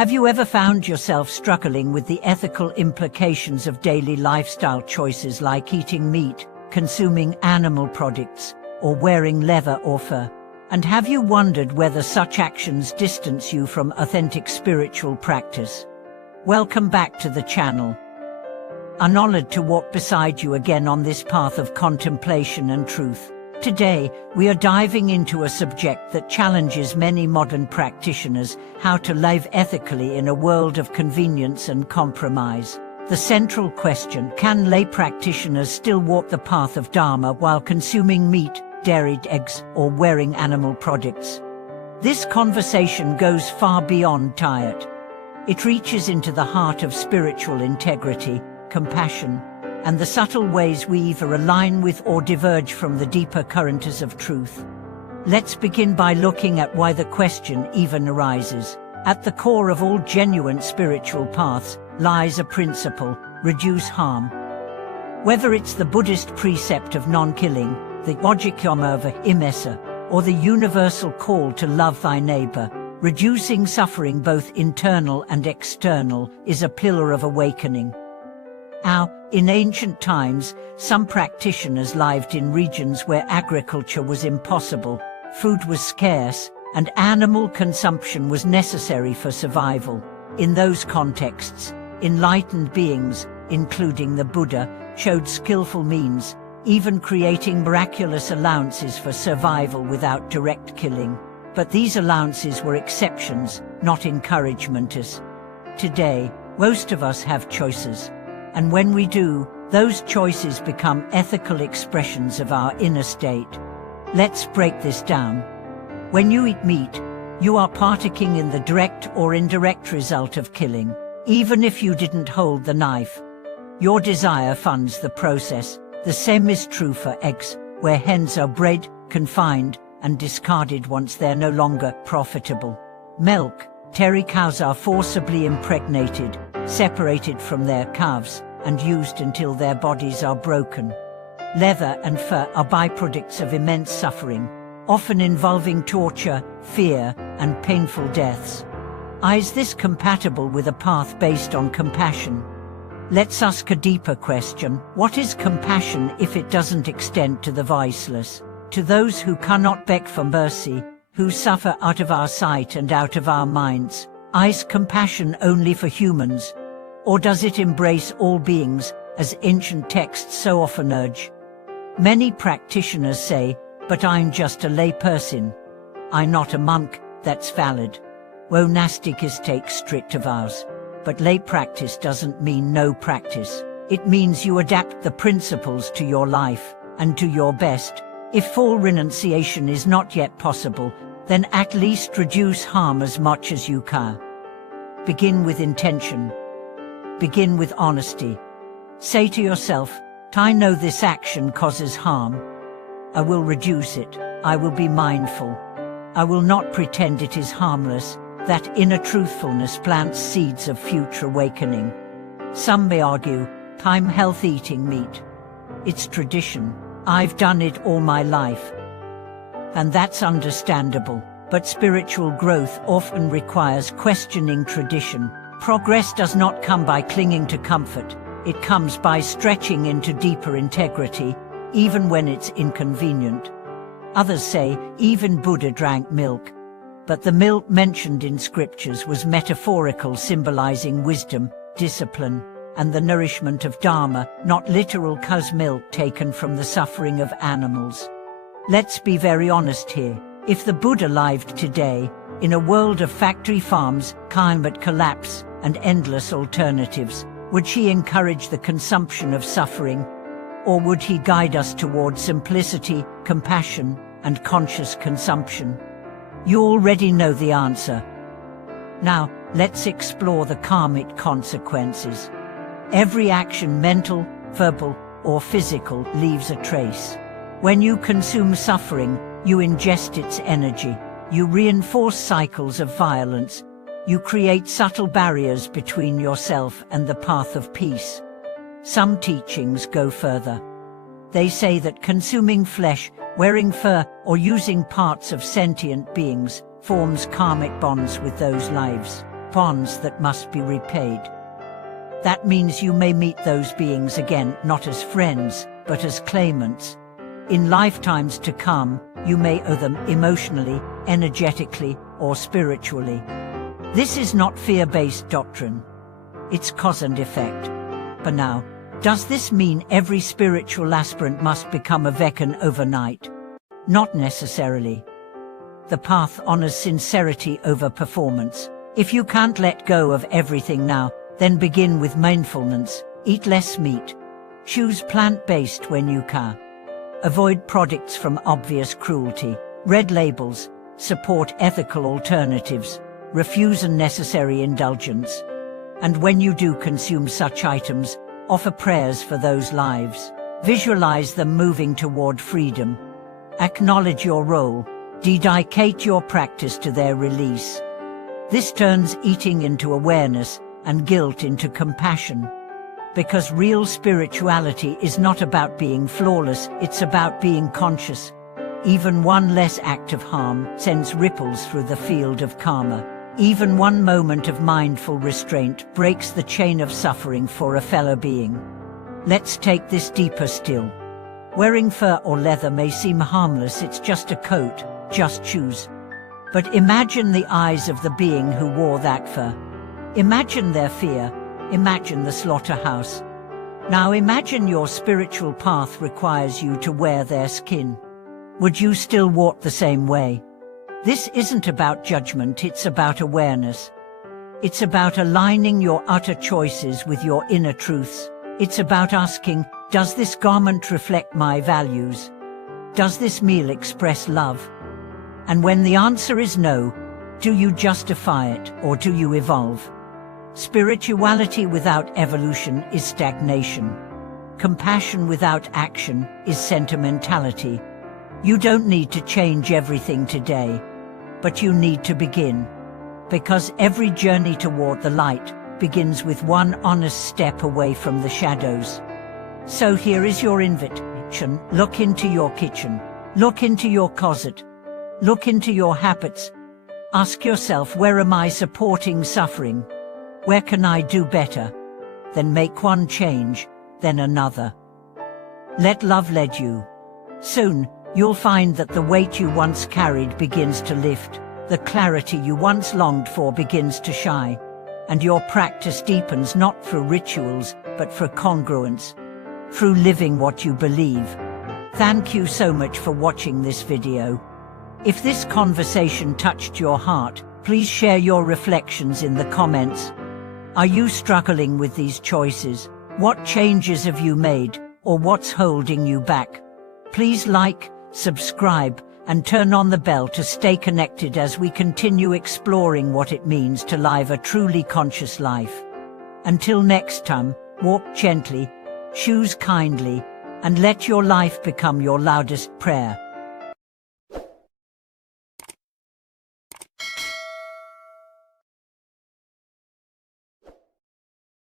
Have you ever found yourself struggling with the ethical implications of daily lifestyle choices like eating meat, consuming animal products, or wearing leather or fur? And have you wondered whether such actions distance you from authentic spiritual practice? Welcome back to the channel. I'm honored to walk beside you again on this path of contemplation and truth. Today, we are diving into a subject that challenges many modern practitioners: how to live ethically in a world of convenience and compromise. The central question: can lay practitioners still walk the path of Dharma while consuming meat, dairy, eggs, or wearing animal products? This conversation goes far beyond diet. It reaches into the heart of spiritual integrity, compassion, and the subtle ways we either align with or diverge from the deeper currents of truth. Let's begin by looking at why the question even arises. At the core of all genuine spiritual paths lies a principle: reduce harm. Whether it's the Buddhist precept of non-killing, the Ojikyomo of Imesa, or the universal call to love thy neighbor, reducing suffering both internal and external is a pillar of awakening. Now, in ancient times, some practitioners lived in regions where agriculture was impossible, food was scarce, and animal consumption was necessary for survival. In those contexts, enlightened beings, including the Buddha, showed skillful means, even creating miraculous allowances for survival without direct killing. But these allowances were exceptions, not encouragements. Today, most of us have choices. And when we do, those choices become ethical expressions of our inner state. Let's break this down. When you eat meat, you are partaking in the direct or indirect result of killing. Even if you didn't hold the knife, your desire funds the process. The same is true for eggs, where hens are bred, confined, and discarded once they're no longer profitable. Milk, dairy cows are forcibly impregnated, separated from their calves, and used until their bodies are broken. Leather and fur are byproducts of immense suffering, often involving torture, fear, and painful deaths. Is this compatible with a path based on compassion? Let's ask a deeper question: what is compassion if it doesn't extend to the voiceless, to those who cannot beg for mercy, who suffer out of our sight and out of our minds? Is compassion only for humans? Or does it embrace all beings, as ancient texts so often urge? Many practitioners say, "But I'm just a lay person. I'm not a monk." That's valid. Monastics take strict vows. But lay practice doesn't mean no practice. It means you adapt the principles to your life, and to your best. If full renunciation is not yet possible, then at least reduce harm as much as you can. Begin with intention. Begin with honesty. Say to yourself, I know this action causes harm. I will reduce it. I will be mindful. I will not pretend it is harmless. That inner truthfulness plants seeds of future awakening. Some may argue, I'm healthy eating meat. It's tradition. I've done it all my life. And that's understandable. But spiritual growth often requires questioning tradition. Progress does not come by clinging to comfort. It comes by stretching into deeper integrity, even when it's inconvenient. Others say, even Buddha drank milk. But the milk mentioned in scriptures was metaphorical, symbolizing wisdom, discipline, and the nourishment of Dharma, not literal cow's milk taken from the suffering of animals. Let's be very honest here. If the Buddha lived today, in a world of factory farms, climate collapse, and endless alternatives, would he encourage the consumption of suffering? Or would he guide us toward simplicity, compassion, and conscious consumption? You already know the answer. Now, let's explore the karmic consequences. Every action, mental, verbal, or physical, leaves a trace. When you consume suffering, you ingest its energy. You reinforce cycles of violence. You create subtle barriers between yourself and the path of peace. Some teachings go further. They say that consuming flesh, wearing fur, or using parts of sentient beings forms karmic bonds with those lives. bonds that must be repaid. That means you may meet those beings again, not as friends, but as claimants. In lifetimes to come, you may owe them emotionally, energetically, or spiritually. This is not fear-based doctrine. It's cause and effect. But now, does this mean every spiritual aspirant must become a Vekan overnight? Not necessarily. The path honors sincerity over performance. If you can't let go of everything now, then begin with mindfulness. Eat less meat. Choose plant-based when you can. Avoid products from obvious cruelty. Red labels. Support ethical alternatives. Refuse unnecessary indulgence. And when you do consume such items, offer prayers for those lives. Visualize them moving toward freedom. Acknowledge your role. Dedicate your practice to their release. This turns eating into awareness and guilt into compassion. Because real spirituality is not about being flawless, it's about being conscious. Even one less act of harm sends ripples through the field of karma. Even one moment of mindful restraint breaks the chain of suffering for a fellow being. Let's take this deeper still. Wearing fur or leather may seem harmless, it's just a coat, just choose. But imagine the eyes of the being who wore that fur. Imagine their fear, imagine the slaughterhouse. Now imagine your spiritual path requires you to wear their skin. Would you still walk the same way? This isn't about judgment, it's about awareness. It's about aligning your utter choices with your inner truths. It's about asking, does this garment reflect my values? Does this meal express love? And when the answer is no, do you justify it or do you evolve? Spirituality without evolution is stagnation. Compassion without action is sentimentality. You don't need to change everything today, but you need to begin. Because every journey toward the light begins with one honest step away from the shadows. So here is your invitation. Look into your kitchen. Look into your closet. Look into your habits. Ask yourself, where am I supporting suffering? Where can I do better? Then make one change, then another. Let love lead you. Soon, you'll find that the weight you once carried begins to lift, the clarity you once longed for begins to shine, and your practice deepens not through rituals, but through congruence, through living what you believe. Thank you so much for watching this video. If this conversation touched your heart, please share your reflections in the comments. Are you struggling with these choices? What changes have you made, or what's holding you back? Please like, subscribe, and turn on the bell to stay connected as we continue exploring what it means to live a truly conscious life. Until next time, walk gently, choose kindly, and let your life become your loudest prayer.